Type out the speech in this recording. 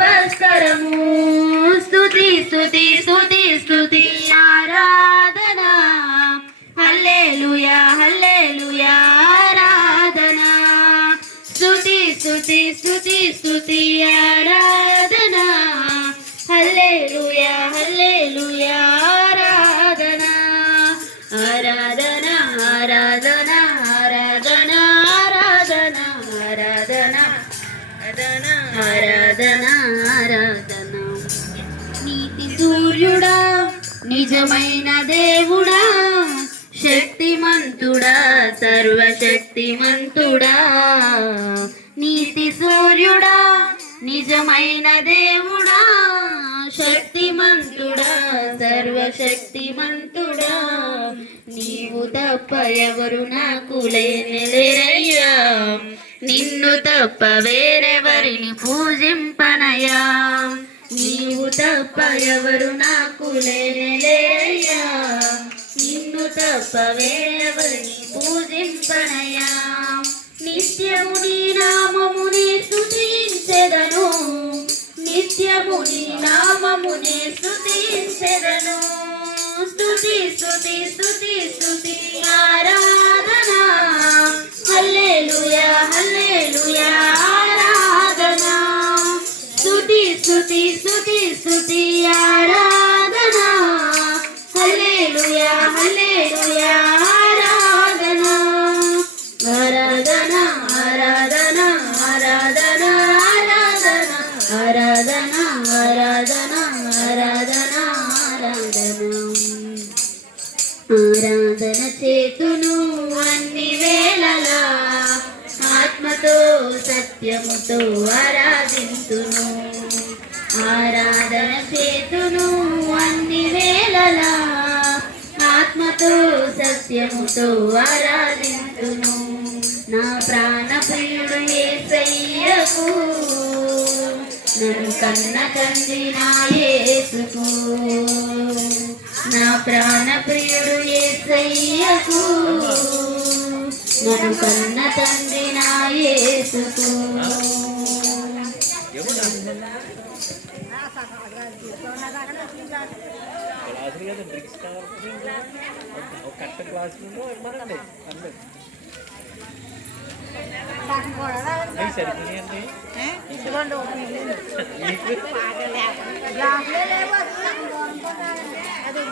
భాస్కరము. స్తుతి స్తుతి స్తుతి స్తుతి ఆరాధన, హల్లెలూయా హల్లెలూయా ఆరాధన. స్తుతి స్తుతి స్తుతి స్తుతి ఆరాధన, హల్లెలూయా హల్లెలూయా ఆరాధన. ఆరాధన ఆరాధన ఆరాధన ఆరాధన ఆరాధన ఆరాధన ఆరాధన. నీతి సూర్యుడా, నిజమైన దేవుడా, శక్తిమంతుడా సర్వశక్తిమంతుడా. నీతి సూర్యుడా, నిజమైన దేవుడా, శక్తిమంతుడా సర్వశక్తిమంతుడా. నీవు తప్ప ఎవరు నాకు లేరయ్యా, నిన్ను తప్ప వేరెవరిని పూజింపనయా. నీవు తప్ప ఎవరు నాకు లేరయ్యా, నిన్ను తప్ప వేరెవరిని పూజింపనయా. నిత్యము నీ నామమునే స్తుతించెదను, నిత్యము నీ నామమునే స్తుతించెదను. స్తుతి స్తుతి స్తుతి స్తుతి ఆరాధన, హల్లెలూయా హల్లెలూయా ఆరాధన. స్తుతి స్తుతి స్తుతి స్తుతి ఆరాధన, హల్లెలూయా హల్లెలూయా ఆరాధన. ఆరాధన ఆరాధన ఆరాధన ఆరాధన ఆరాధన ఆరాధన ఆరాధన ఆరాధన. ఆరాధన చేతును అన్ని వేళలా, ఆత్మతో సత్యముతో ఆరాధింతును. ఆరాధన చేతును అన్ని వేళలా, ఆత్మతో సత్యముతో ఆరాధింతును. నా ప్రాణప్రియుడు యేసయ్యకు, నన్ను కన్న తండ్రి నా యేసుకు. నా ప్రాణప్రియుడు యేసయ్యకు, నన్ను కన్న తండ్రి నా యేసుకు. అది